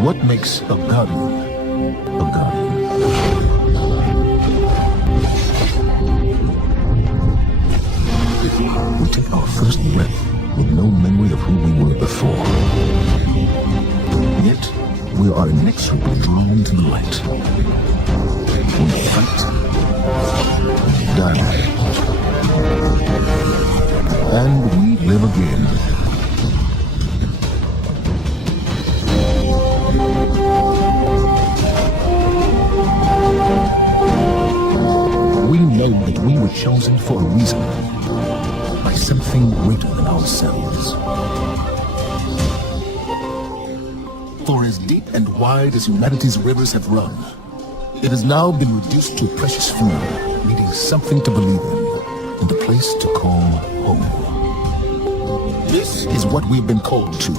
What makes a guardian a guardian? We take our first breath with no memory of who we were before. Yet, we are inexorably drawn to the light. We fight, we die, and we live again. We know that we were chosen for a reason, by something greater than ourselves. For as deep and wide as humanity's rivers have run, it has now been reduced to a precious few, needing something to believe in, and a place to call home. This is what we've been called to,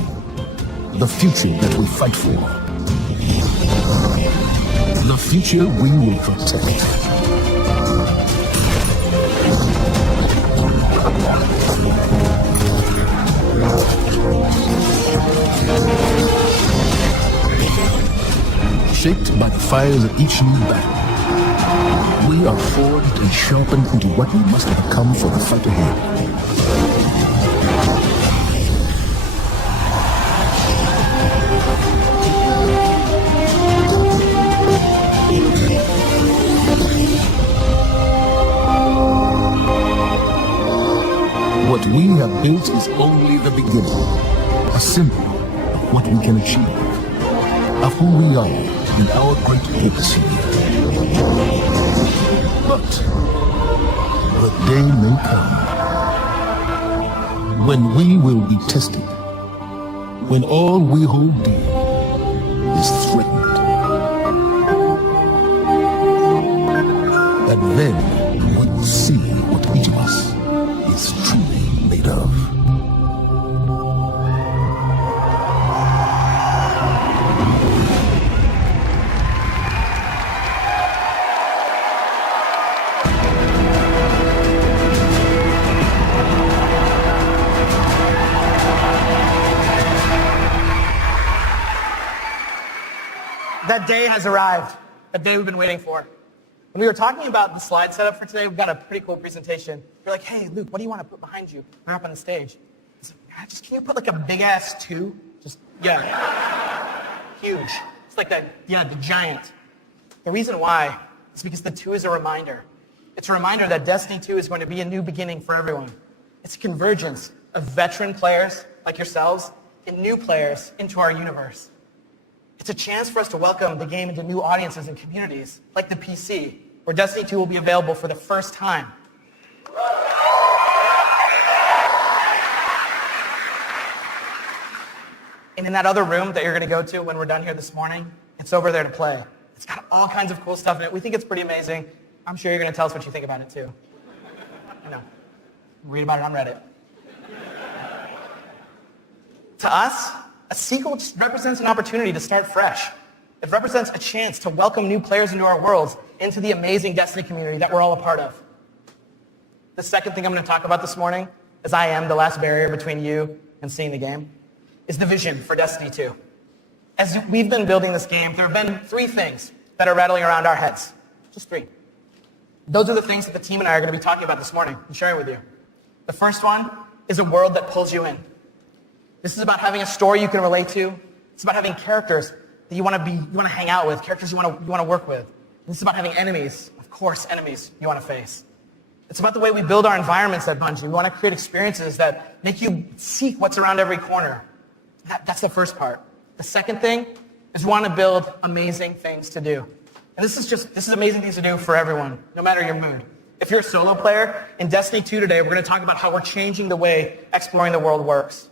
the future that we fight for, the future we will protect. Shaped by the fires of each new battle, we are forged and sharpened into what we must become for the fight ahead. What we have built is only the beginning, a symbol of what we can achieve, of who we are and our great purpose here. But the day may come when we will be tested, when all we hold dear is threatened. And then we will see what each of us is truly made of. That day has arrived, that day we've been waiting for. When we were talking about the slide setup for today, we've got a pretty cool presentation. We're like, hey, Luke, what do you want to put behind you? We're up on the stage. He's like, just can you put like a big-ass 2? Just, yeah, huge. It's like that, yeah, the giant. The reason why is because the 2 is a reminder. It's a reminder that Destiny 2 is going to be a new beginning for everyone. It's a convergence of veteran players like yourselves and new players into our universe. It's a chance for us to welcome the game into new audiences and communities, like the PC, where Destiny 2 will be available for the first time. And in that other room that you're going to go to when we're done here this morning, it's over there to play. It's got all kinds of cool stuff in it. We think it's pretty amazing. I'm sure you're going to tell us what you think about it, too. I know. Read about it on Reddit. To us, a sequel just represents an opportunity to start fresh. It represents a chance to welcome new players into our worlds, into the amazing Destiny community that we're all a part of. The second thing I'm going to talk about this morning, as I am the last barrier between you and seeing the game, is the vision for Destiny 2. As we've been building this game, there have been 3 things that are rattling around our heads. Just 3. Those are the things that the team and I are going to be talking about this morning and sharing with you. The first one is a world that pulls you in. This is about having a story you can relate to. It's about having characters that you want to hang out with, characters you want to work with. This is about having enemies, of course, enemies you want to face. It's about the way we build our environments at Bungie. We want to create experiences that make you seek what's around every corner. That's the first part. The second thing is we want to build amazing things to do. And this is amazing things to do for everyone, no matter your mood. If you're a solo player, in Destiny 2 today, we're going to talk about how we're changing the way exploring the world works.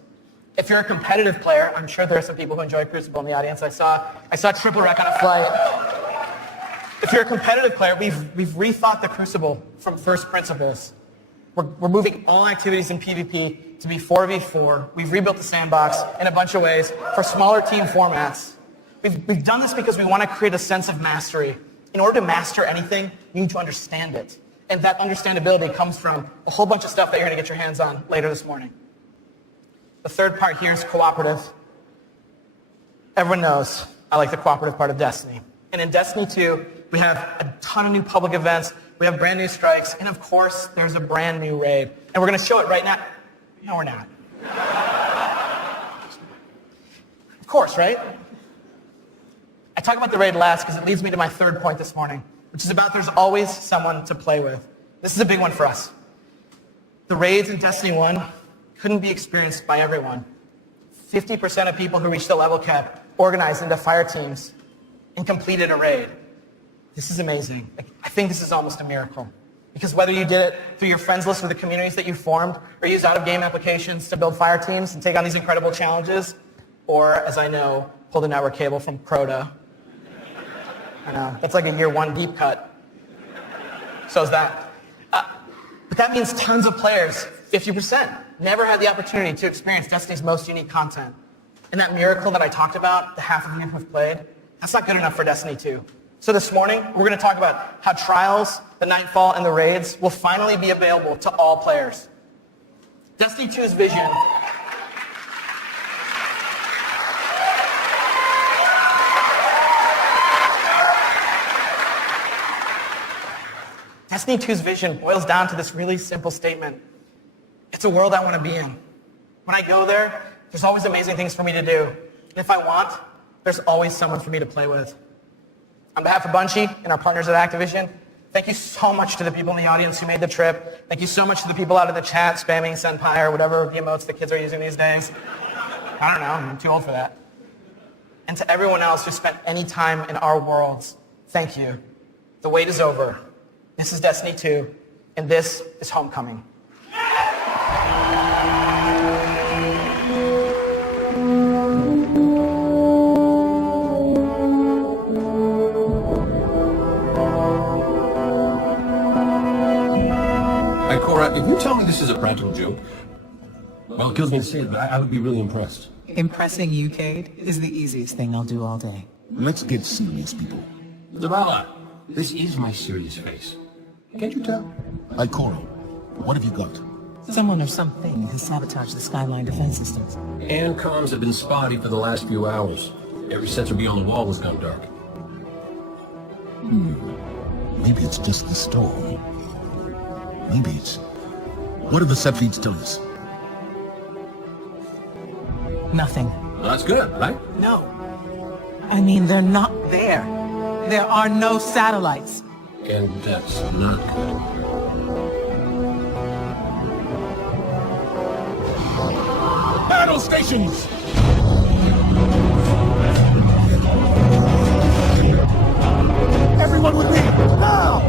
If you're a competitive player, I'm sure there are some people who enjoy Crucible in the audience. I saw Triple Wreck on a flight. If you're a competitive player, we've rethought the Crucible from first principles. We're moving all activities in PvP to be 4v4. We've rebuilt the sandbox in a bunch of ways for smaller team formats. We've done this because we want to create a sense of mastery. In order to master anything, you need to understand it. And that understandability comes from a whole bunch of stuff that you're going to get your hands on later this morning. The third part here is cooperative. Everyone knows I like the cooperative part of Destiny. And in Destiny 2, we have a ton of new public events, we have brand new strikes, and of course, there's a brand new raid. And we're going to show it right now. No, we're not. Of course, right? I talk about the raid last because it leads me to my third point this morning, which is about there's always someone to play with. This is a big one for us. The raids in Destiny 1 couldn't be experienced by everyone. 50% of people who reached the level cap organized into fire teams and completed a raid. This is amazing. I think this is almost a miracle. Because whether you did it through your friends list or the communities that you formed, or used out-of-game applications to build fire teams and take on these incredible challenges, or, as I know, pulled a network cable from Crota. I know, that's like a year one deep cut. So's that. But that means tons of players, 50%, never had the opportunity to experience Destiny's most unique content. And that miracle that I talked about, the half of you who've played, that's not good enough for Destiny 2. So this morning, we're going to talk about how Trials, the Nightfall, and the raids will finally be available to all players. Destiny 2's vision Destiny 2's vision boils down to this really simple statement. It's a world I want to be in. When I go there, there's always amazing things for me to do. And if I want, there's always someone for me to play with. On behalf of Bungie and our partners at Activision, thank you so much to the people in the audience who made the trip. Thank you so much to the people out in the chat spamming Senpai or whatever the emotes the kids are using these days. I don't know, I'm too old for that. And to everyone else who spent any time in our worlds, thank you. The wait is over. This is Destiny 2, and this is Homecoming. Cora, if you tell me this is a practical joke, well, it kills me to say it, but I would be really impressed. Impressing you, Cade, is the easiest thing I'll do all day. Let's get serious, people. Zavala, this is my serious face. Can't you tell? Ikora, what have you got? Someone or something has sabotaged the Skyline defense systems. And comms have been spotty for the last few hours. Every sensor beyond the wall has gone dark. Maybe it's just the storm. Maybe it's... What do the set feeds tell us? Nothing. Well, that's good, right? No. I mean, they're not there. There are no satellites. And that's not good. Battle stations! Everyone with me, now!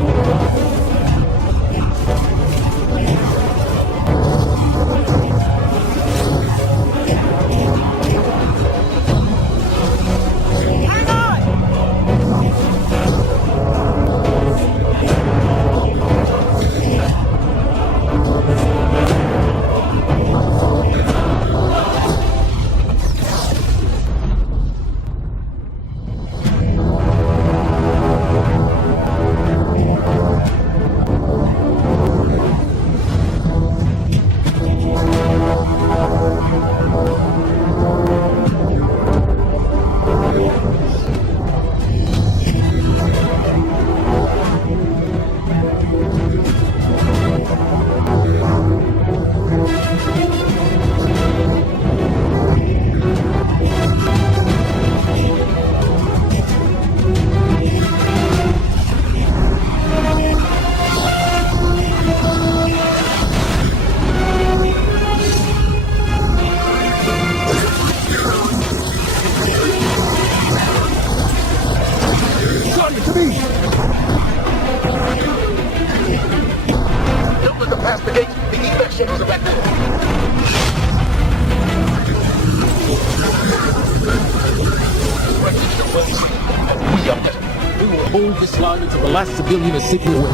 We will hold this line until the last civilian is safely away.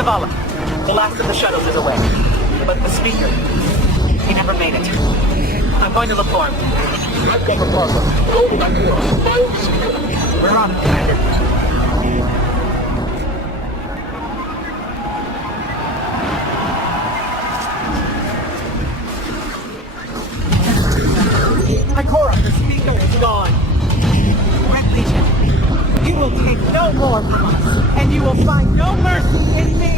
Zavala, the last of the shuttles is away. But the speaker, he never made it. I'm going to look for him. I've got the problem. Go back here. We're on it, Commander. Ikora, the speaker is gone. Red Legion, you will take no more from us, and you will find no mercy in me.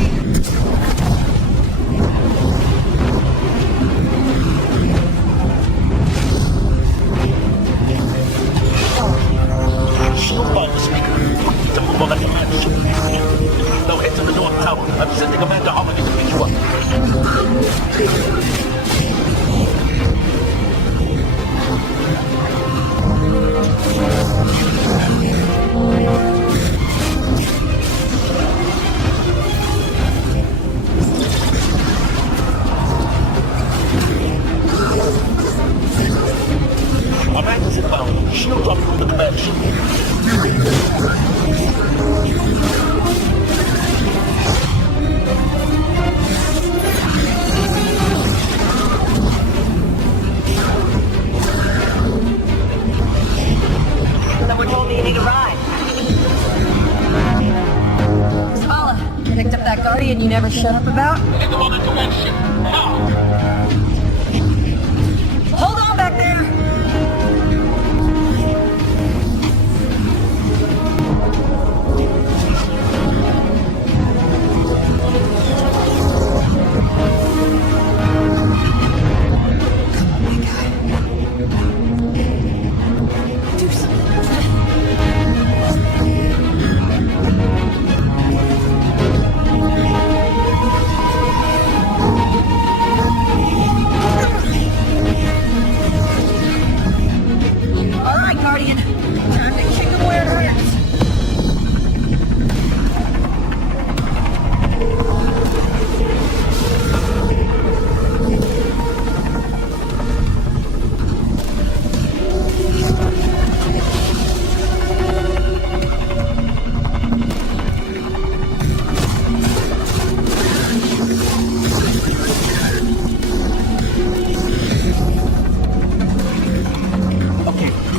She'll find the speaker. To move on that command ship. They'll head to the North Tower. I'm sending Commander Holligan to pick you up. Command is inbound. Shield up from the command ship. Someone told me you need a ride. Zavala, picked up that Guardian you never shut up about? Get them on the command ship. Now! Hold on back there! Guardian, time to kick him where it hurts.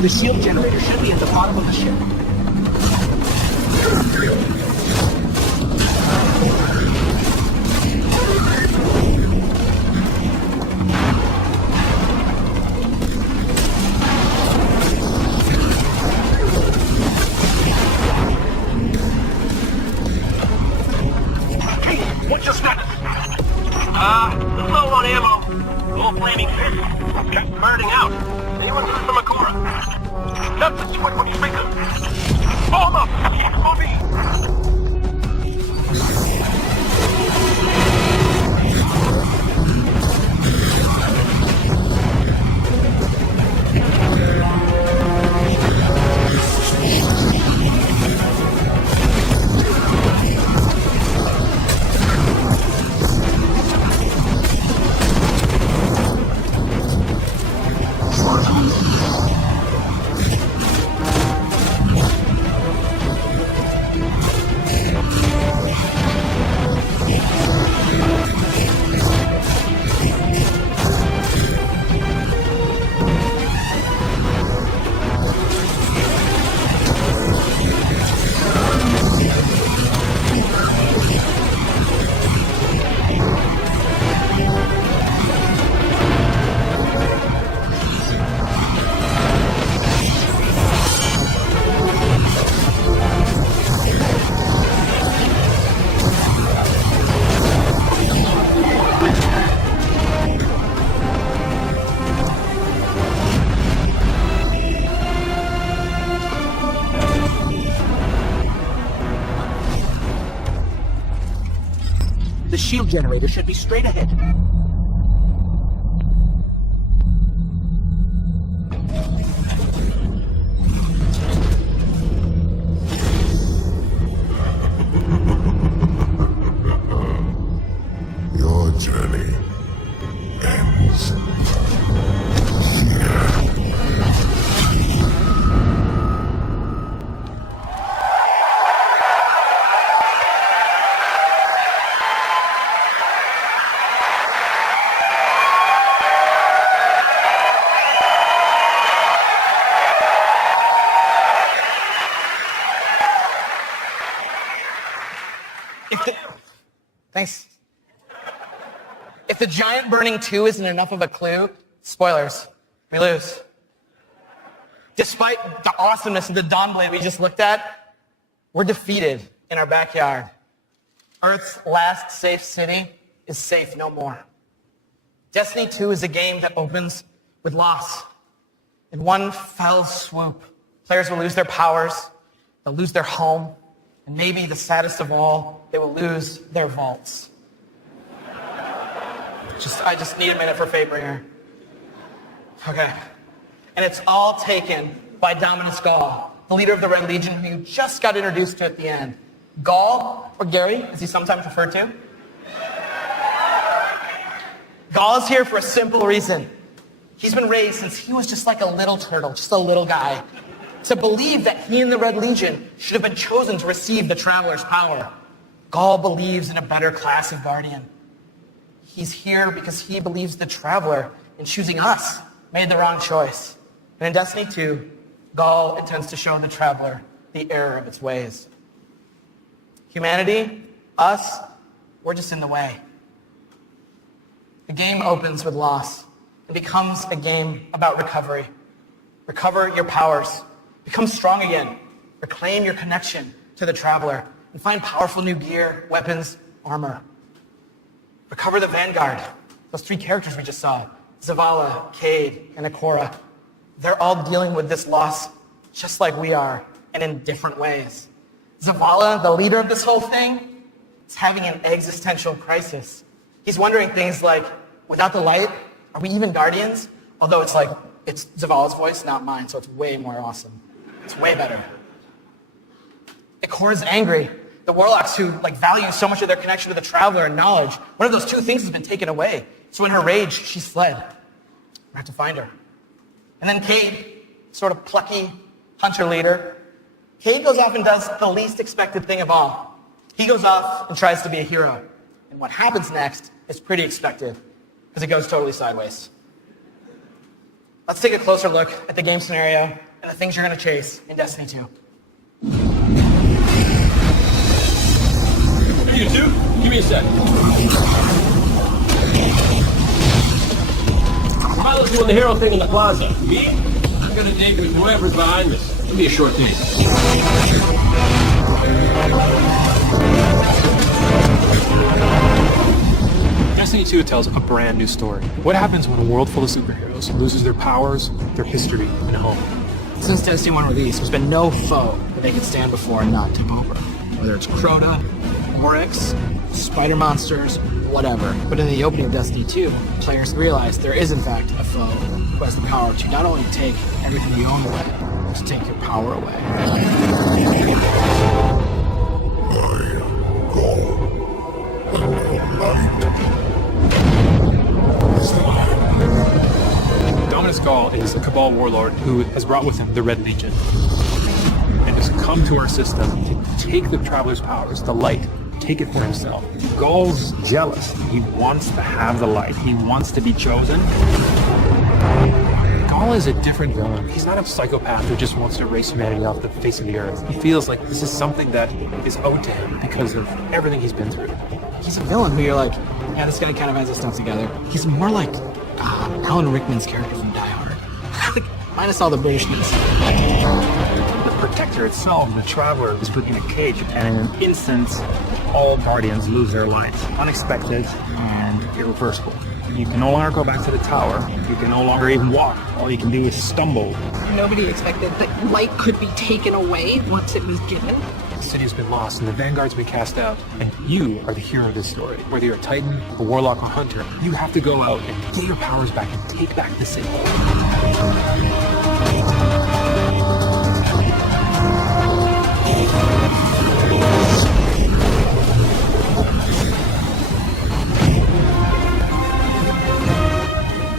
The shield generator should be at the bottom of the ship. Hey, what's your status? Low on ammo. Low flaming fish. Kept burning out. Anyone heard from Ikora? Captain, switch from your speaker. Hold up! For me! The shield generator should be straight ahead. Your journey ends here. Thanks. If the giant burning 2 isn't enough of a clue, spoilers, we lose. Despite the awesomeness of the Dawnblade we just looked at, we're defeated in our backyard. Earth's last safe city is safe no more. Destiny 2 is a game that opens with loss. In one fell swoop, players will lose their powers, they'll lose their home, and maybe the saddest of all, they will lose their vaults. I just need a minute for Fatebringer. Okay. And it's all taken by Dominus Gaul, the leader of the Red Legion who you just got introduced to at the end. Gaul, or Gary, as he's sometimes referred to. Gaul is here for a simple reason. He's been raised since he was just like a little turtle, just a little guy, to believe that he and the Red Legion should have been chosen to receive the Traveler's power. Gaul believes in a better class of Guardian. He's here because he believes the Traveler, in choosing us, made the wrong choice. And in Destiny 2, Gaul intends to show the Traveler the error of its ways. Humanity, us, we're just in the way. The game opens with loss. It becomes a game about recovery. Recover your powers. Become strong again. Reclaim your connection to the Traveler and find powerful new gear, weapons, armor. Recover the Vanguard. Those 3 characters we just saw. Zavala, Cade, and Ikora. They're all dealing with this loss just like we are, and in different ways. Zavala, the leader of this whole thing, is having an existential crisis. He's wondering things like, without the light, are we even Guardians? Although it's Zavala's voice, not mine, so it's way more awesome. It's way better. Ikora's angry. The Warlocks who value so much of their connection to the Traveler and knowledge, one of those 2 things has been taken away. So in her rage, she's fled. We have to find her. And then Cade, sort of plucky hunter leader. Cade goes off and does the least expected thing of all. He goes off and tries to be a hero. And what happens next is pretty expected, because it goes totally sideways. Let's take a closer look at the game scenario and the things you're going to chase in Destiny 2. You two, give me a sec. Pilot's doing the hero thing in the plaza. Me? I'm gonna dig with whoever's behind us. It'll be a short thing. Destiny 2 tells a brand new story. What happens when a world full of superheroes loses their powers, their history, and home? Since Destiny 1 release, there's been no foe that they could stand before and not tip over. Whether it's Crota, Oryx, spider monsters, whatever. But in the opening of Destiny 2, players realize there is in fact a foe who has the power to not only take everything you own away, but to take your power away. Dominus Gaul is a Cabal warlord who has brought with him the Red Legion and has come to our system to take the Traveler's powers, the light, take it for himself. Gaul's jealous. He wants to have the light. He wants to be chosen. Gaul is a different villain. He's not a psychopath who just wants to erase humanity off the face of the earth. He feels like this is something that is owed to him because of everything he's been through. He's a villain who you're like, yeah, this guy kind of has his stuff together. He's more like Alan Rickman's character from Die Hard. Minus all the Britishness. The Protector itself, the Traveler, is put in a cage, and in an instant, all Guardians lose their lights. Unexpected and irreversible. You can no longer go back to the tower. You can no longer even walk. All you can do is stumble. Nobody expected that light could be taken away once it was given. The city has been lost and the Vanguard's been cast out. And you are the hero of this story. Whether you're a Titan, a Warlock, or Hunter, you have to go out and get your powers back and take back the city.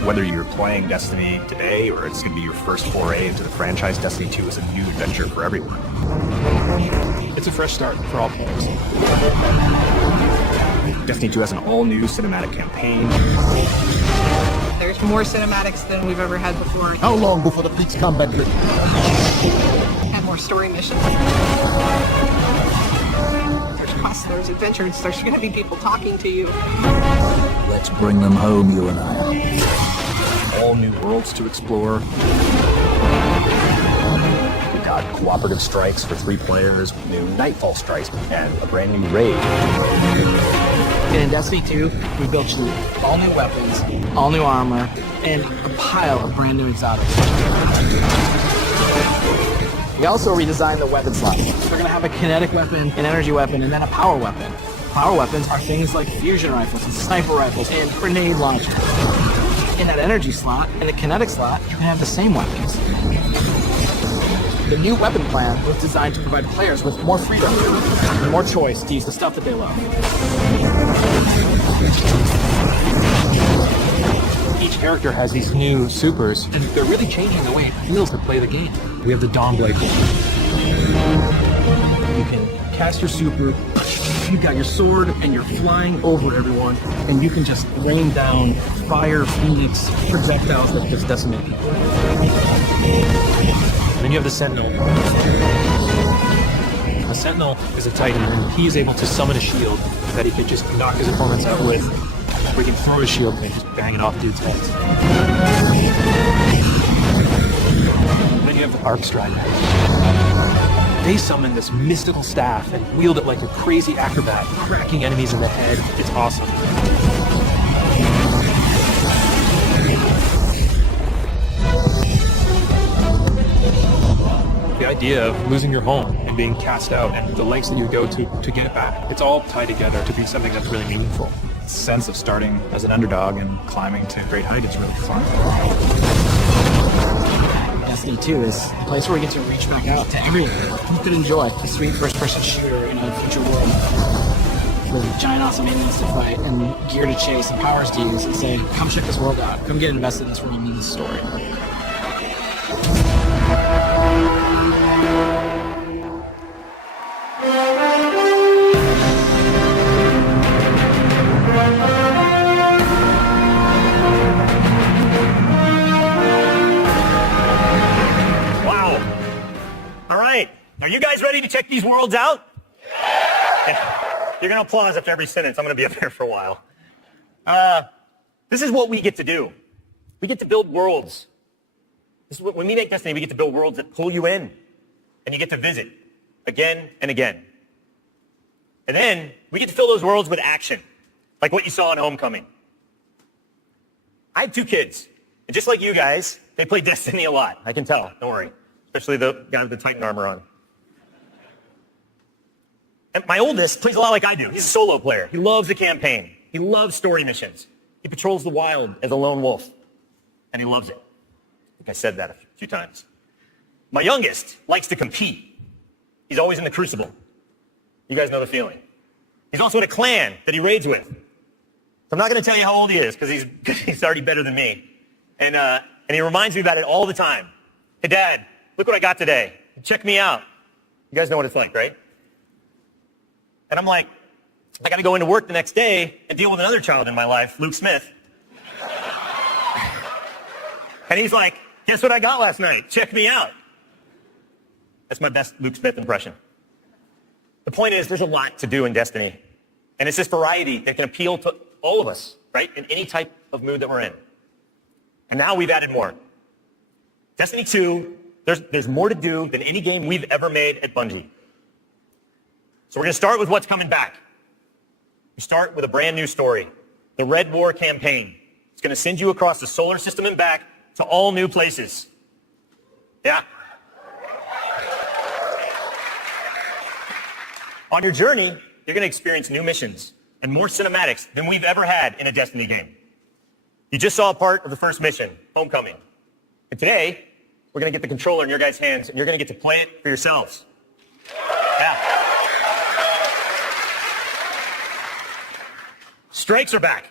Whether you're playing Destiny today or it's going to be your first foray into the franchise, Destiny 2 is a new adventure for everyone. It's a fresh start for all players. Destiny 2 has an all-new cinematic campaign. There's more cinematics than we've ever had before. How long before the fleets come back? And more story missions. There's quests, there's adventures, there's going to be people talking to you. Let's bring them home, you and I. All new worlds to explore. We got cooperative strikes for 3 players, new Nightfall strikes, and a brand new raid. And in Destiny 2, we built you all new weapons, all new armor, and a pile of brand new exotics. We also redesigned the weapon slots. We're going to have a kinetic weapon, an energy weapon, and then a power weapon. Power weapons are things like fusion rifles and sniper rifles and grenade launchers. In that energy slot and the kinetic slot, you can have the same weapons. The new weapon plan was designed to provide players with more freedom and more choice to use the stuff that they love. Each character has these new supers, and they're really changing the way it feels to play the game. We have the Dawnblade. You can cast your super, you've got your sword, and you're flying over everyone, and you can just rain down fire, phoenix, projectiles that just decimate people. And then you have the Sentinel. The Sentinel is a Titan, and he is able to summon a shield that he could just knock his opponents out with. We can throw a shield and just bang it off dudes' heads. And then you have the Arc Strider. They summon this mystical staff and wield it like a crazy acrobat, cracking enemies in the head. It's awesome. The idea of losing your home and being cast out and the lengths that you go to get it back, it's all tied together to be something that's really meaningful. The sense of starting as an underdog and climbing to great height is really fun. Destiny 2 is a place where we get to reach back out to everyone who could enjoy a sweet first-person shooter in a future world with giant awesome aliens to fight and gear to chase and powers to use and say, come check this world out, come get invested in this world and meet this story. Are you guys ready to check these worlds out? Yeah. You're going to applause after every sentence. I'm going to be up here for a while. This is what we get to do. We get to build worlds. This is what, when we make Destiny, we get to build worlds that pull you in, and you get to visit again and again. And then we get to fill those worlds with action, like what you saw in Homecoming. I have 2 kids, and just like you guys, they play Destiny a lot. I can tell. Don't worry. Especially the guy with the Titan armor on. And my oldest plays a lot like I do. He's a solo player. He loves the campaign. He loves story missions. He patrols the wild as a lone wolf. And he loves it. I think I said that a few times. My youngest likes to compete. He's always in the Crucible. You guys know the feeling. He's also in a clan that he raids with. So I'm not going to tell you how old he is because he's already better than me. And he reminds me about it all the time. Hey, Dad, look what I got today. Check me out. You guys know what it's like, right? And I'm like, I got to go into work the next day and deal with another child in my life, Luke Smith. And he's like, guess what I got last night? Check me out. That's my best Luke Smith impression. The point is, there's a lot to do in Destiny. And it's this variety that can appeal to all of us, right? In any type of mood that we're in. And now we've added more. Destiny 2, there's more to do than any game we've ever made at Bungie. So we're going to start with what's coming back. We start with a brand new story, the Red War campaign. It's going to send you across the solar system and back to all new places. Yeah. On your journey, you're going to experience new missions and more cinematics than we've ever had in a Destiny game. You just saw a part of the first mission, Homecoming. And today, we're going to get the controller in your guys' hands, and you're going to get to play it for yourselves. Yeah. Strikes are back.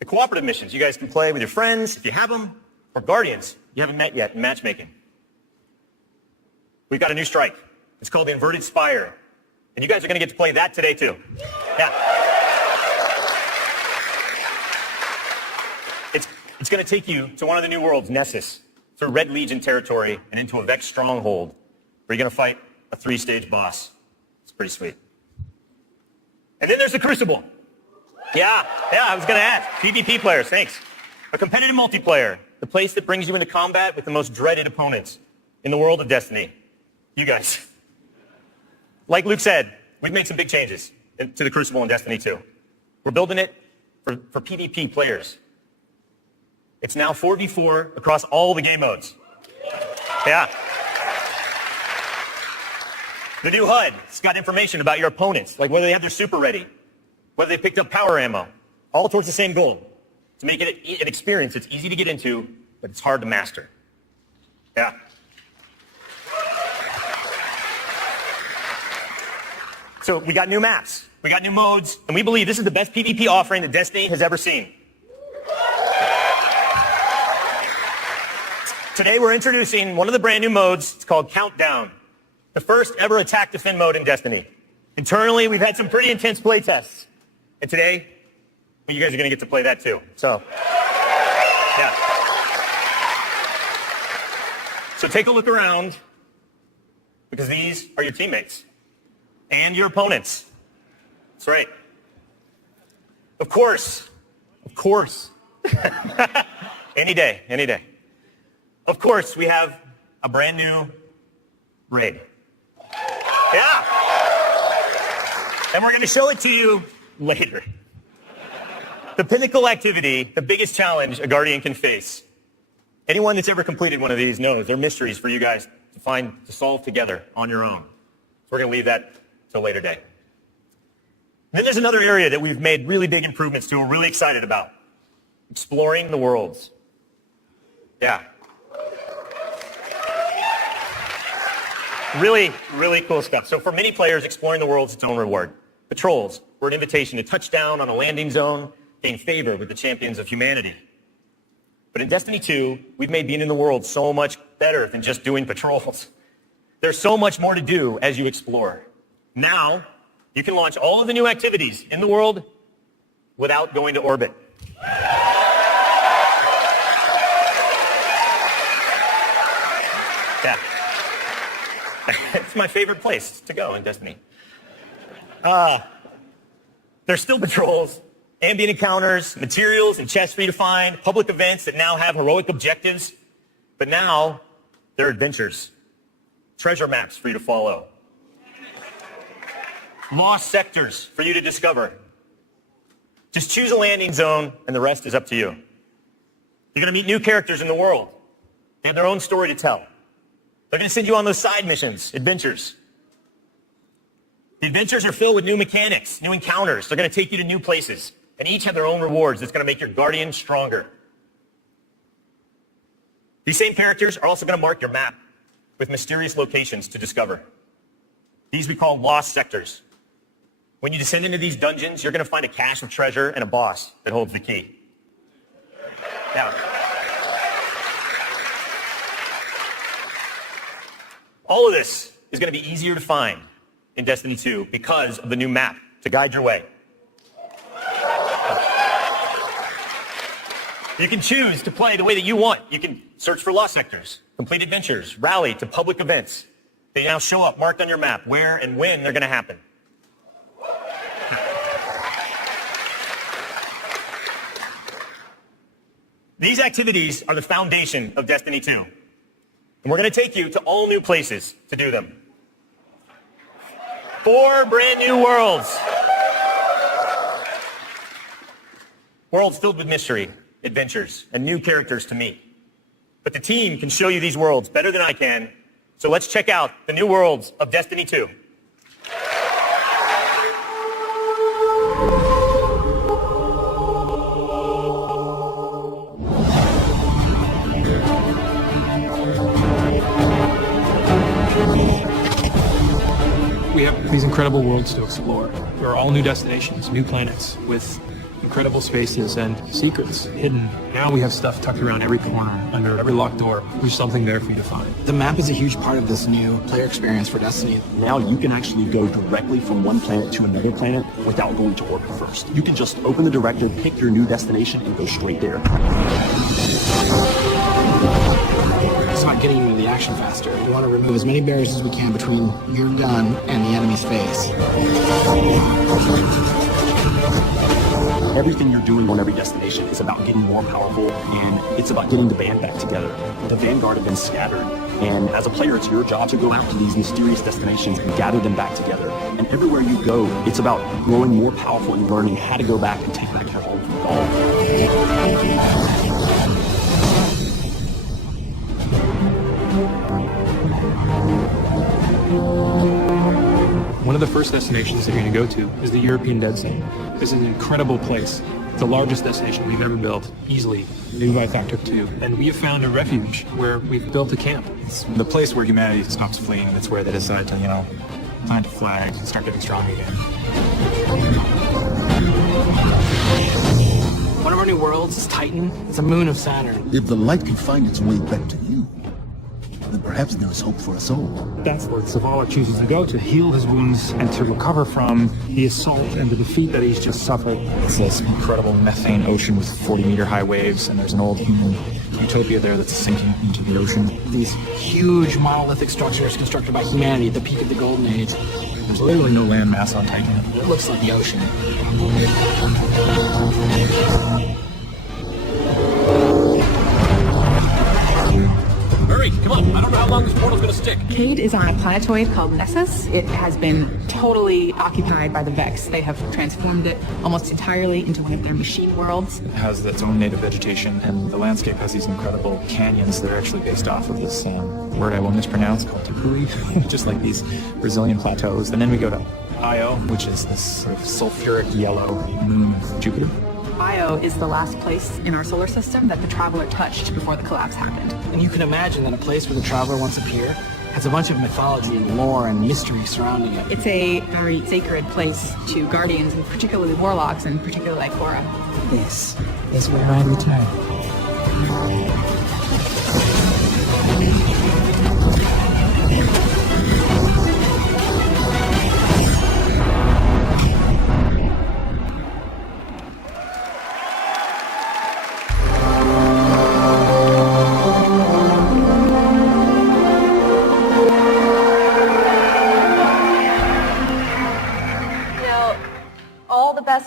The cooperative missions you guys can play with your friends, if you have them, or guardians you haven't met yet in matchmaking. We've got a new strike. It's called the Inverted Spire. And you guys are going to get to play that today, too. Yeah. It's going to take you to one of the new worlds, Nessus, through Red Legion territory and into a Vex stronghold, where you're going to fight a 3-stage boss. It's pretty sweet. And then there's the Crucible. Yeah, I was going to ask. PvP players, thanks. A competitive multiplayer, the place that brings you into combat with the most dreaded opponents in the world of Destiny. You guys. Like Luke said, we've made some big changes to the Crucible in Destiny 2. We're building it for PvP players. It's now 4v4 across all the game modes. Yeah. The new HUD, it's got information about your opponents, like whether they have their super ready, whether they picked up power ammo, all towards the same goal, to make it an experience that's easy to get into, but it's hard to master. Yeah. So we got new maps, we got new modes, and we believe this is the best PvP offering that Destiny has ever seen. Today we're introducing one of the brand new modes. It's called Countdown, the first ever attack defend mode in Destiny. Internally, we've had some pretty intense play tests. And today, well, you guys are going to get to play that too. So, yeah. So take a look around, because these are your teammates and your opponents. That's right. Of course. Any day. Of course, we have a brand new raid. Yeah. And we're going to show it to you later. The pinnacle activity, the biggest challenge a Guardian can face. Anyone that's ever completed one of these knows they're mysteries for you guys to solve together on your own. So we're going to leave that till a later day. Then there's another area that we've made really big improvements to, we're really excited about. Exploring the worlds. Yeah. Really, really cool stuff. So for many players, exploring the world is its own reward. Patrols were an invitation to touch down on a landing zone, gain favor with the champions of humanity. But in Destiny 2, we've made being in the world so much better than just doing patrols. There's so much more to do as you explore. Now, you can launch all of the new activities in the world without going to orbit. Yeah. It's my favorite place to go in Destiny. There's still patrols, ambient encounters, materials and chests for you to find, public events that now have heroic objectives, but now they're adventures, treasure maps for you to follow, lost sectors for you to discover. Just choose a landing zone and the rest is up to you. You're going to meet new characters in the world. They have their own story to tell. They're going to send you on those side missions, adventures. The adventures are filled with new mechanics, new encounters. They're going to take you to new places, and each have their own rewards that's going to make your Guardian stronger. These same characters are also going to mark your map with mysterious locations to discover. These we call lost sectors. When you descend into these dungeons, you're going to find a cache of treasure and a boss that holds the key. Now, all of this is going to be easier to find in Destiny 2 because of the new map to guide your way. You can choose to play the way that you want. You can search for lost sectors, complete adventures, rally to public events. They now show up marked on your map where and when they're going to happen. These activities are the foundation of Destiny 2. And we're going to take you to all new places to do them. 4 brand new worlds. Worlds filled with mystery, adventures, and new characters to meet. But the team can show you these worlds better than I can. So let's check out the new worlds of Destiny 2. We have these incredible worlds to explore. There are all new destinations, new planets with incredible spaces and secrets hidden. Now we have stuff tucked around every corner, under every locked door. There's something there for you to find. The map is a huge part of this new player experience for Destiny. Now you can actually go directly from one planet to another planet without going to orbit first. You can just open the directive, pick your new destination, and go straight there. is about getting into the action faster. We want to remove as many barriers as we can between your gun and the enemy's face. Everything you're doing on every destination is about getting more powerful, and it's about getting the band back together. The Vanguard have been scattered, and as a player, it's your job to go out to these mysterious destinations and gather them back together. And everywhere you go, it's about growing more powerful and learning how to go back and take back your home from all. One of the first destinations that you're going to go to is the European Dead Zone. This is an incredible place. It's the largest destination we've ever built, easily, maybe by a factor of 2. And we have found a refuge where we've built a camp. It's the place where humanity stops fleeing, and it's where they decide to, plant a flag and start getting strong again. One of our new worlds is Titan. It's a moon of Saturn. If the light can find its way back to you, then perhaps there is hope for us all. That's where Zavala chooses to go, to heal his wounds and to recover from the assault and the defeat that he's just suffered. It's this incredible methane ocean with 40-meter high waves, and there's an old human utopia there that's sinking into the ocean. These huge monolithic structures constructed by humanity at the peak of the Golden Age. There's literally no land mass on Titan. It looks like the ocean. Hurry, come on. I don't know how long this portal's gonna stick. Cade is on a planetoid called Nessus. It has been totally occupied by the Vex. They have transformed it almost entirely into one of their machine worlds. It has its own native vegetation, and the landscape has these incredible canyons that are actually based off of this word I will mispronounce called Tupui, just like these Brazilian plateaus. And then we go to Io, which is this sort of sulfuric yellow moon of Jupiter. Io is the last place in our solar system that the Traveler touched before the collapse happened. And you can imagine that a place where the Traveler once appeared has a bunch of mythology and lore and mystery surrounding it. It's a very sacred place to Guardians, and particularly Warlocks, and particularly Ikora. This is where I return.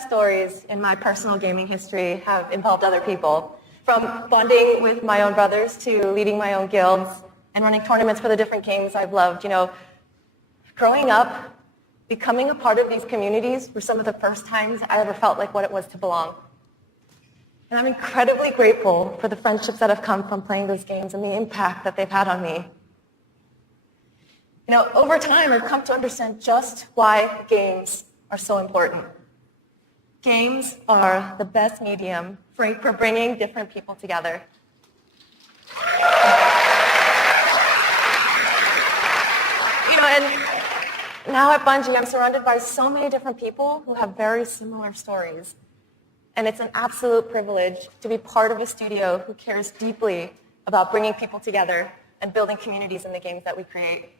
Stories in my personal gaming history have involved other people. From bonding with my own brothers to leading my own guilds and running tournaments for the different games I've loved. Growing up, becoming a part of these communities were some of the first times I ever felt like what it was to belong. And I'm incredibly grateful for the friendships that have come from playing those games and the impact that they've had on me. Over time, I've come to understand just why games are so important. Games are the best medium for bringing different people together. And now at Bungie, I'm surrounded by so many different people who have very similar stories. And it's an absolute privilege to be part of a studio who cares deeply about bringing people together and building communities in the games that we create.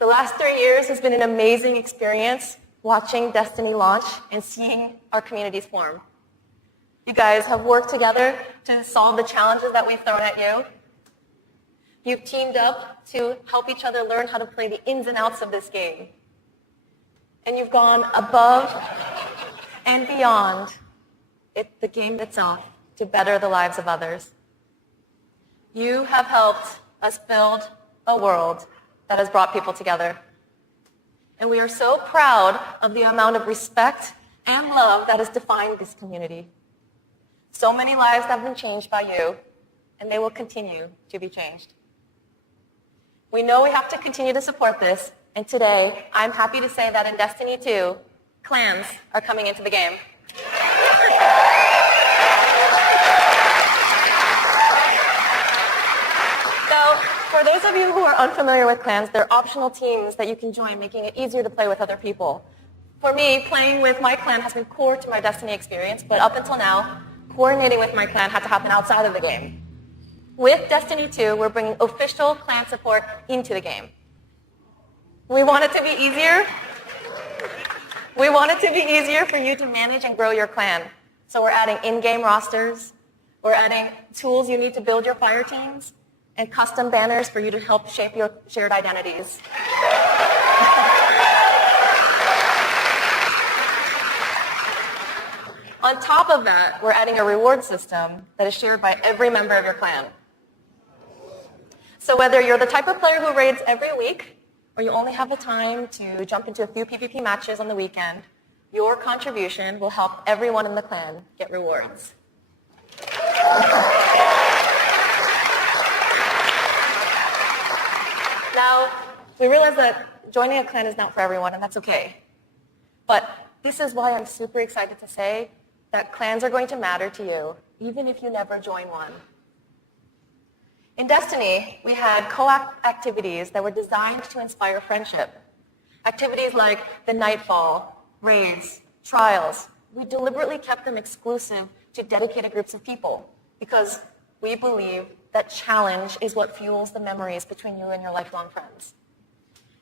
The last 3 years has been an amazing experience watching Destiny launch and seeing our communities form. You guys have worked together to solve the challenges that we've thrown at you. You've teamed up to help each other learn how to play the ins and outs of this game. And you've gone above and beyond the game itself to better the lives of others. You have helped us build a world that has brought people together. And we are so proud of the amount of respect and love that has defined this community. So many lives have been changed by you, and they will continue to be changed. We know we have to continue to support this, and today I'm happy to say that in Destiny 2, clans are coming into the game. For those of you who are unfamiliar with clans, they're optional teams that you can join, making it easier to play with other people. For me, playing with my clan has been core to my Destiny experience, but up until now, coordinating with my clan had to happen outside of the game. With Destiny 2, we're bringing official clan support into the game. We want it to be easier. We want it to be easier for you to manage and grow your clan. So we're adding in-game rosters. We're adding tools you need to build your fire teams. and custom banners for you to help shape your shared identities. On top of that, we're adding a reward system that is shared by every member of your clan. So whether you're the type of player who raids every week, or you only have the time to jump into a few PvP matches on the weekend, your contribution will help everyone in the clan get rewards. Now, we realize that joining a clan is not for everyone, and that's okay. But this is why I'm super excited to say that clans are going to matter to you, even if you never join one. In Destiny, we had co-op activities that were designed to inspire friendship. Activities like the Nightfall, raids, trials. We deliberately kept them exclusive to dedicated groups of people because we believe that challenge is what fuels the memories between you and your lifelong friends.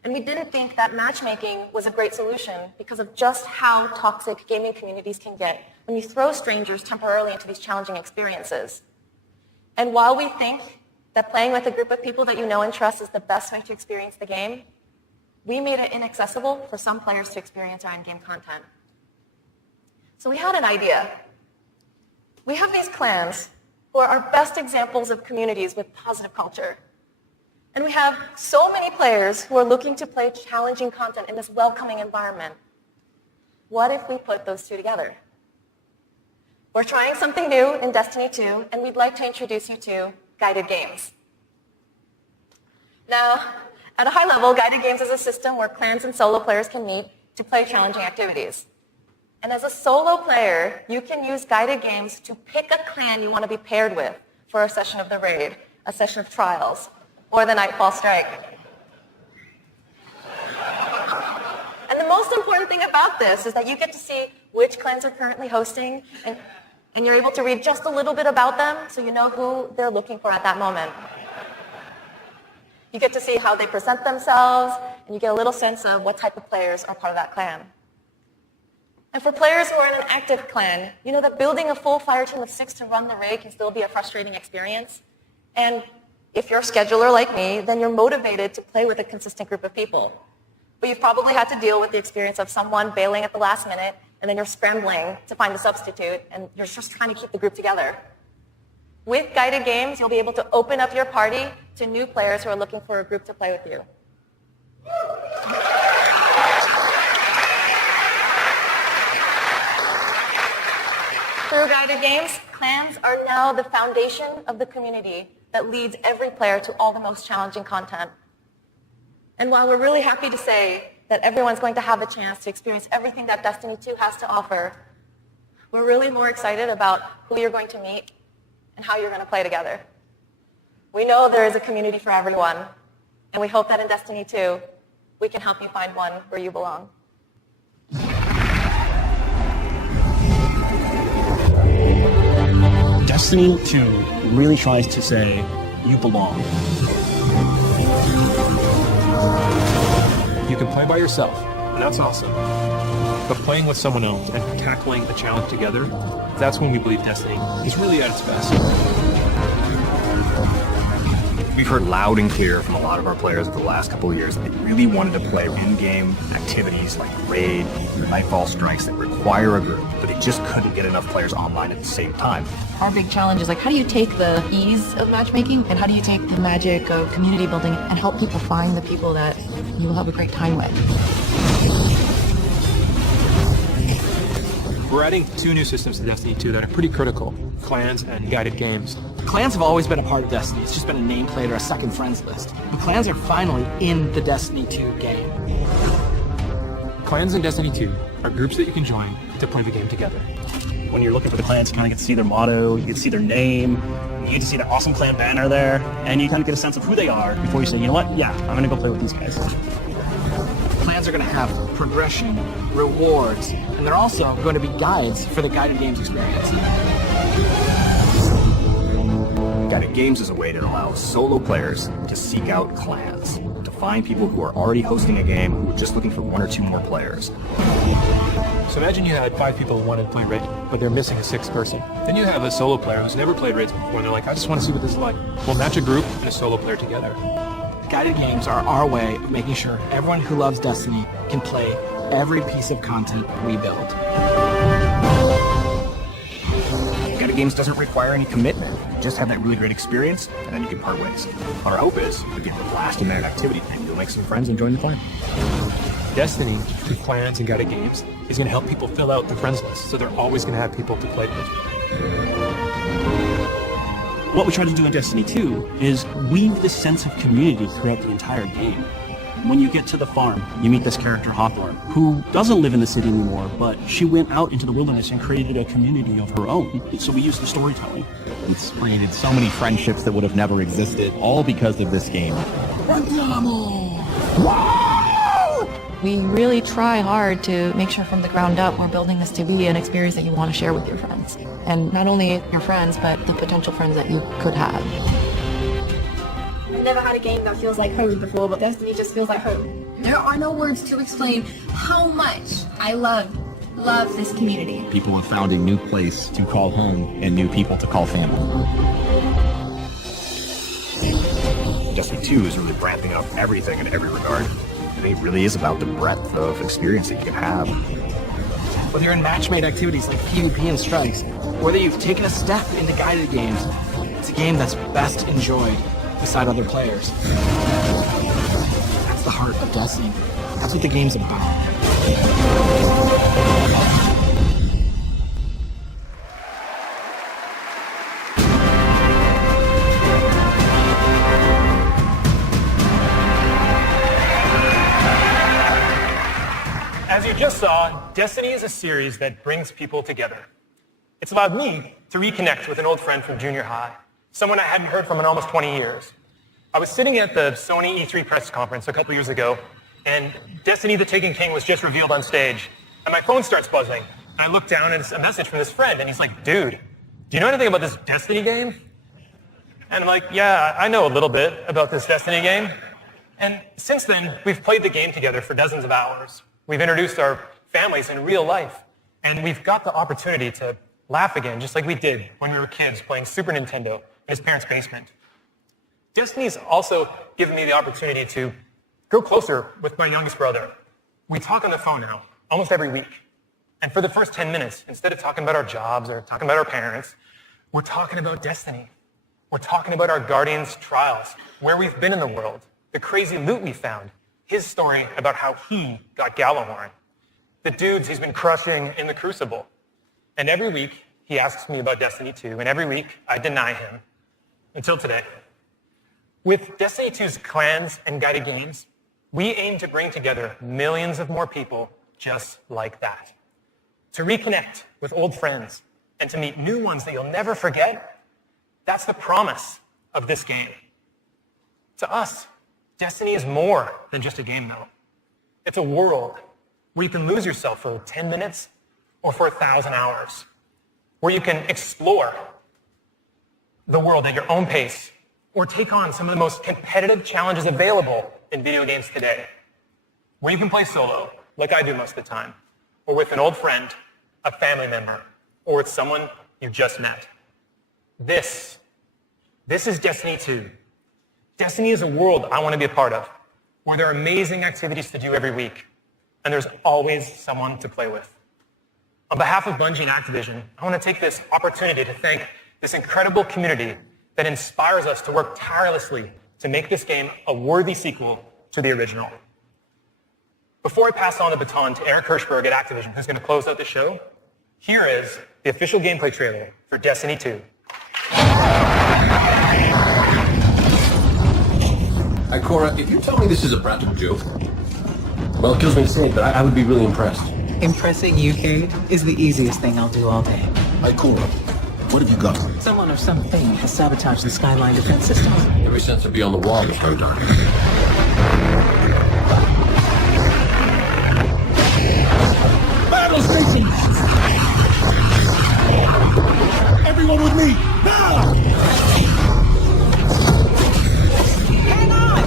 And we didn't think that matchmaking was a great solution because of just how toxic gaming communities can get when you throw strangers temporarily into these challenging experiences. And while we think that playing with a group of people that you know and trust is the best way to experience the game, we made it inaccessible for some players to experience our in-game content. So we had an idea. We have these clans who are our best examples of communities with positive culture. And we have so many players who are looking to play challenging content in this welcoming environment. What if we put those two together? We're trying something new in Destiny 2, and we'd like to introduce you to guided games. Now, at a high level, guided games is a system where clans and solo players can meet to play challenging activities. And as a solo player, you can use guided games to pick a clan you want to be paired with for a session of the raid, a session of trials, or the Nightfall Strike. And the most important thing about this is that you get to see which clans are currently hosting, and you're able to read just a little bit about them so you know who they're looking for at that moment. You get to see how they present themselves, and you get a little sense of what type of players are part of that clan. And for players who are in an active clan, you know that building a full fire team of 6 to run the raid can still be a frustrating experience. And if you're a scheduler like me, then you're motivated to play with a consistent group of people. But you've probably had to deal with the experience of someone bailing at the last minute, and then you're scrambling to find a substitute, and you're just trying to keep the group together. With guided games, you'll be able to open up your party to new players who are looking for a group to play with you. Through guided games, clans are now the foundation of the community that leads every player to all the most challenging content. And while we're really happy to say that everyone's going to have a chance to experience everything that Destiny 2 has to offer, we're really more excited about who you're going to meet and how you're going to play together. We know there is a community for everyone, and we hope that in Destiny 2, we can help you find one where you belong. Destiny 2 really tries to say, you belong. You can play by yourself, and that's awesome. But playing with someone else and tackling a challenge together, that's when we believe Destiny is really at its best. We've heard loud and clear from a lot of our players over the last couple of years that they really wanted to play in-game activities like Raid or Nightfall Strikes that require a group, but they just couldn't get enough players online at the same time. Our big challenge is like, how do you take the ease of matchmaking and how do you take the magic of community building and help people find the people that you will have a great time with? We're adding 2 new systems to Destiny 2 that are pretty critical, clans and guided games. Clans have always been a part of Destiny. It's just been a nameplate or a second friends list. But clans are finally in the Destiny 2 game. Clans in Destiny 2 are groups that you can join to play the game together. When you're looking for the clans, you kind of get to see their motto, you get to see their name, you get to see their awesome clan banner there, and you kind of get a sense of who they are before you say, you know what, yeah, I'm going to go play with these guys. Clans are going to have progression, rewards, and they're also going to be guides for the guided games experience. Guided games is a way to allow solo players to seek out clans, to find people who are already hosting a game who are just looking for 1 or 2 more players. So imagine you had 5 people who wanted to play Raids, but they're missing a 6th person. Then you have a solo player who's never played Raids before, and they're like, I just want to see what this is like. We'll match a group and a solo player together. Guided games are our way of making sure everyone who loves Destiny can play every piece of content we build. Guided games doesn't require any commitment. You just have that really great experience, and then you can part ways. Our hope is you get a blast in that activity, and you'll make some friends and join the fun. Destiny, through clans and guided games, is going to help people fill out the friends list, so they're always going to have people to play with. What we try to do in Destiny 2 is weave this sense of community throughout the entire game. When you get to the farm, you meet this character, Hawthorne, who doesn't live in the city anymore, but she went out into the wilderness and created a community of her own. So we use the storytelling. It's created so many friendships that would have never existed, all because of this game. We really try hard to make sure from the ground up we're building this to be an experience that you want to share with your friends. And not only your friends, but the potential friends that you could have. I've never had a game that feels like home before, but Destiny just feels like home. There are no words to explain how much I love this community. People have found a new place to call home and new people to call family. Destiny 2 is really ramping up everything in every regard. It really is about the breadth of experience that you can have. Whether you're in match-made activities like PvP and strikes, whether you've taken a step into guided games, it's a game that's best enjoyed beside other players. That's the heart of Destiny. That's what the game's about. As you just saw, Destiny is a series that brings people together. It's allowed me to reconnect with an old friend from junior high, someone I hadn't heard from in almost 20 years. I was sitting at the Sony E3 press conference a couple years ago, and Destiny the Taken King was just revealed on stage, and my phone starts buzzing. And I look down, and it's a message from this friend, and he's like, dude, do you know anything about this Destiny game? And I'm like, yeah, I know a little bit about this Destiny game. And since then, we've played the game together for dozens of hours. We've introduced our families in real life, and we've got the opportunity to laugh again, just like we did when we were kids playing Super Nintendo in his parents' basement. Destiny's also given me the opportunity to grow closer with my youngest brother. We talk on the phone now, almost every week. And for the first 10 minutes, instead of talking about our jobs or talking about our parents, we're talking about Destiny. We're talking about our Guardian's trials, where we've been in the world, the crazy loot we found, his story about how he got Gallahorn, the dudes he's been crushing in the Crucible. And every week, he asks me about Destiny 2, and every week, I deny him. Until today. With Destiny 2's clans and guided games, we aim to bring together millions of more people just like that. To reconnect with old friends and to meet new ones that you'll never forget, that's the promise of this game. To us, Destiny is more than just a game, though. It's a world where you can lose yourself for 10 minutes or for 1,000 hours, where you can explore the world at your own pace or take on some of the most competitive challenges available in video games today, where you can play solo, like I do most of the time, or with an old friend, a family member, or with someone you just met. This is Destiny 2. Destiny is a world I want to be a part of, where there are amazing activities to do every week, and there's always someone to play with. On behalf of Bungie and Activision, I want to take this opportunity to thank this incredible community that inspires us to work tirelessly to make this game a worthy sequel to the original. Before I pass on the baton to Eric Hirschberg at Activision, who's going to close out the show, here is the official gameplay trailer for Destiny 2. Hi, Cora, if you tell me this is a practical joke, well, it kills me to say it, but I would be really impressed. Impressing you, Cade, is the easiest thing I'll do all day. Hi, Cora, what have you got? Someone or something has sabotaged the Skyline defense system. Every sensor beyond the wall is very dark. Battle station! Everyone with me, now! Hang on!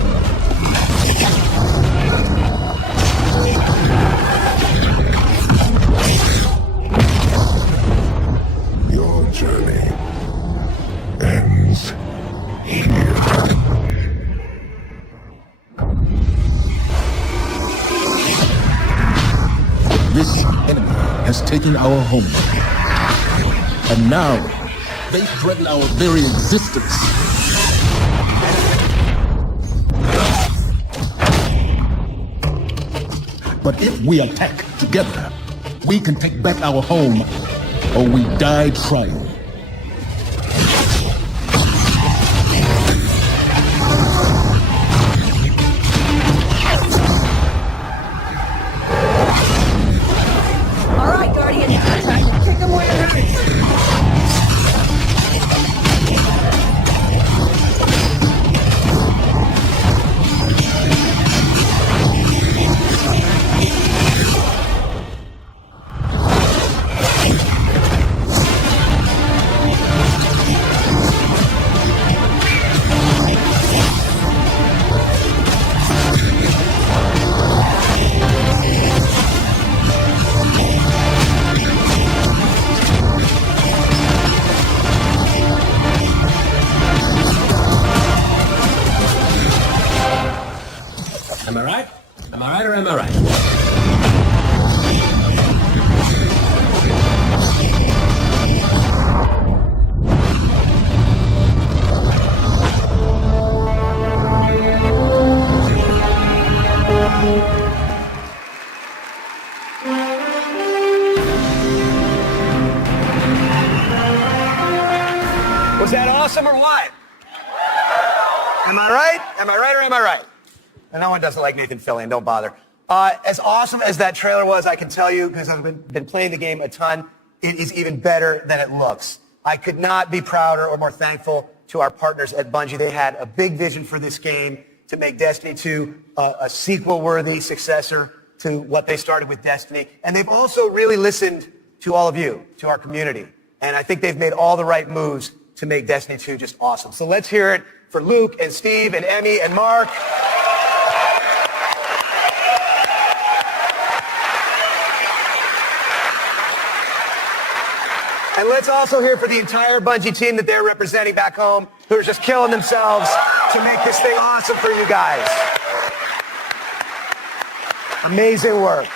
taking our home. And now, they threaten our very existence. But if we attack together, we can take back our home, or we die trying. All right, Guardian. Time to kick him where it hurts. Am I right? Am I right or am I right? Was that awesome or what? Am I right? Am I right or am I right? And no one doesn't like Nathan Fillion, don't bother. As awesome as that trailer was, I can tell you, because I've been playing the game a ton, it is even better than it looks. I could not be prouder or more thankful to our partners at Bungie. They had a big vision for this game to make Destiny 2 a sequel-worthy successor to what they started with Destiny. And they've also really listened to all of you, to our community. And I think they've made all the right moves to make Destiny 2 just awesome. So let's hear it for Luke and Steve and Emmy and Mark. And let's also hear for the entire Bungie team that they're representing back home, who are just killing themselves to make this thing awesome for you guys. Amazing work.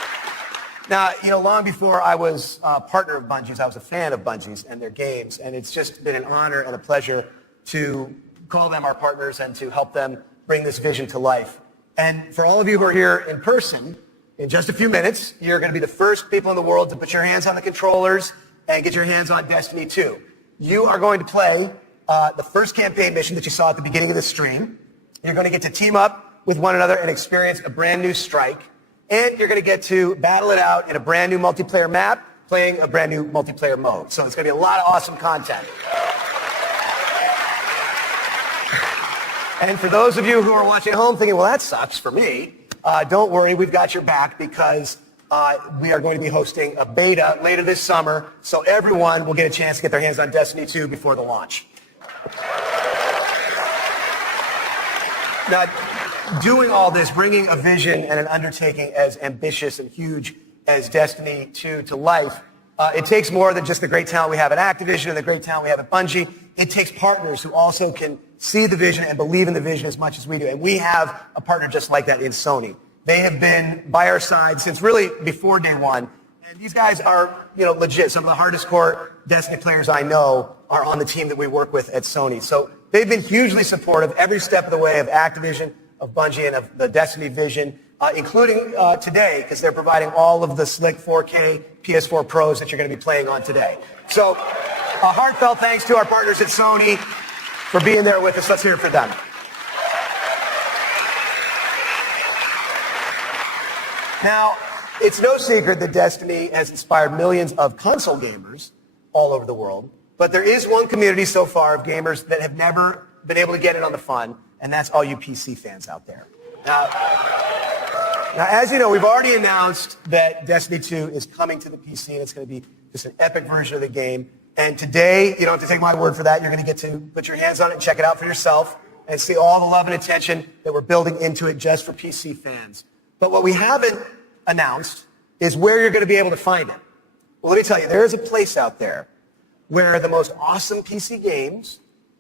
Now, long before I was a partner of Bungie's, I was a fan of Bungie's and their games, and it's just been an honor and a pleasure to call them our partners and to help them bring this vision to life. And for all of you who are here in person, in just a few minutes, you're going to be the first people in the world to put your hands on the controllers and get your hands on Destiny 2. You are going to play the first campaign mission that you saw at the beginning of the stream. You're going to get to team up with one another and experience a brand new strike. And you're going to get to battle it out in a brand new multiplayer map, playing a brand new multiplayer mode. So it's going to be a lot of awesome content. And for those of you who are watching at home thinking, well, that sucks for me, don't worry, we've got your back because we are going to be hosting a beta later this summer, so everyone will get a chance to get their hands on Destiny 2 before the launch. Now, doing all this, bringing a vision and an undertaking as ambitious and huge as Destiny 2 to life, it takes more than just the great talent we have at Activision and the great talent we have at Bungie. It takes partners who also can see the vision and believe in the vision as much as we do. And we have a partner just like that in Sony. They have been by our side since really before day one. And these guys are, legit. Some of the hardest core Destiny players I know are on the team that we work with at Sony. So they've been hugely supportive every step of the way of Activision, of Bungie, and of the Destiny vision, including today, because they're providing all of the slick 4K PS4 Pros that you're going to be playing on today. So a heartfelt thanks to our partners at Sony for being there with us. Let's hear it for them. Now, it's no secret that Destiny has inspired millions of console gamers all over the world, but there is one community so far of gamers that have never been able to get in on the fun, and that's all you PC fans out there. Now, as you know, we've already announced that Destiny 2 is coming to the PC, and it's going to be just an epic version of the game. And today, you don't have to take my word for that. You're going to get to put your hands on it and check it out for yourself and see all the love and attention that we're building into it just for PC fans. But what we haven't announced is where you're going to be able to find it. Well, let me tell you, there is a place out there where the most awesome PC games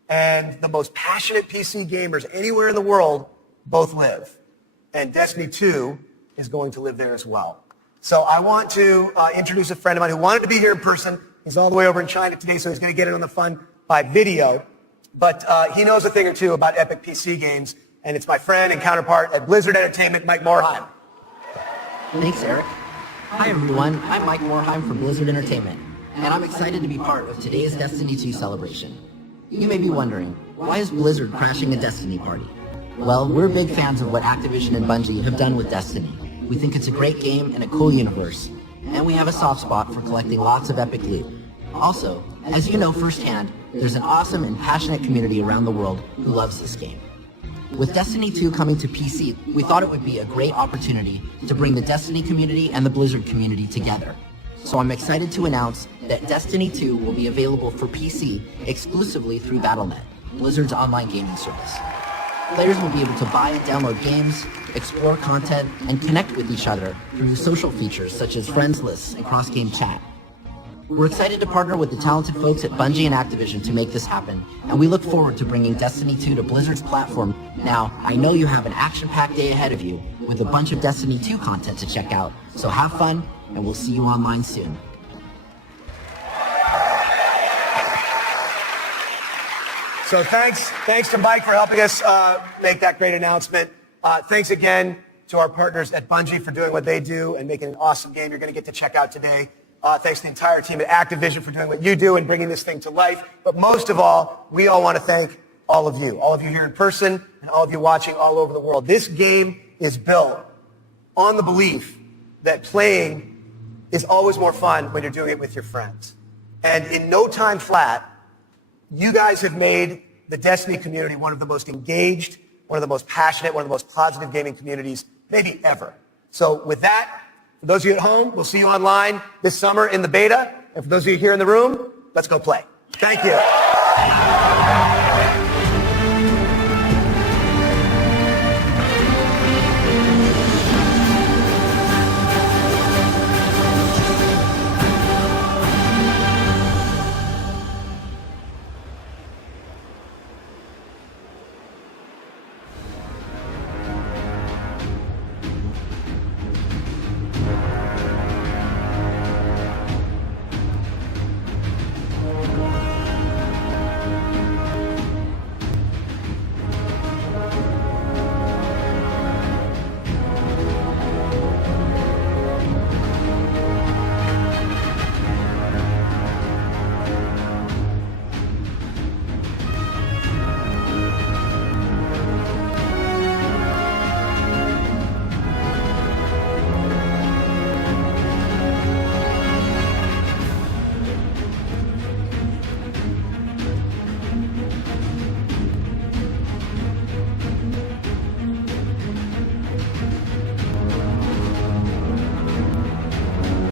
and the most passionate PC gamers anywhere in the world both live. And Destiny 2 is going to live there as well. So I want to introduce a friend of mine who wanted to be here in person. He's all the way over in China today, so he's going to get in on the fun by video. But he knows a thing or two about epic PC games, and it's my friend and counterpart at Blizzard Entertainment, Mike Morheim. Thanks, Eric. Hi, everyone. I'm Mike Morheim from Blizzard Entertainment, and I'm excited to be part of today's Destiny 2 celebration. You may be wondering, why is Blizzard crashing a Destiny party? Well, we're big fans of what Activision and Bungie have done with Destiny. We think it's a great game and a cool universe, and we have a soft spot for collecting lots of epic loot. Also, as you know firsthand, there's an awesome and passionate community around the world who loves this game. With Destiny 2 coming to PC, we thought it would be a great opportunity to bring the Destiny community and the Blizzard community together. So I'm excited to announce that Destiny 2 will be available for PC exclusively through Battle.net, Blizzard's online gaming service. Players will be able to buy and download games, explore content, and connect with each other through social features such as friends lists and cross-game chat. We're excited to partner with the talented folks at Bungie and Activision to make this happen, and we look forward to bringing Destiny 2 to Blizzard's platform. Now, I know you have an action-packed day ahead of you with a bunch of Destiny 2 content to check out, so have fun, and we'll see you online soon. So thanks to Mike for helping us make that great announcement. Thanks again to our partners at Bungie for doing what they do and making an awesome game you're going to get to check out today. Thanks to the entire team at Activision for doing what you do and bringing this thing to life. But most of all, we all want to thank all of you here in person and all of you watching all over the world. This game is built on the belief that playing is always more fun when you're doing it with your friends. And in no time flat, you guys have made the Destiny community one of the most engaged, one of the most passionate, one of the most positive gaming communities maybe ever. So with that, for those of you at home, we'll see you online this summer in the beta. And for those of you here in the room, let's go play. Thank you.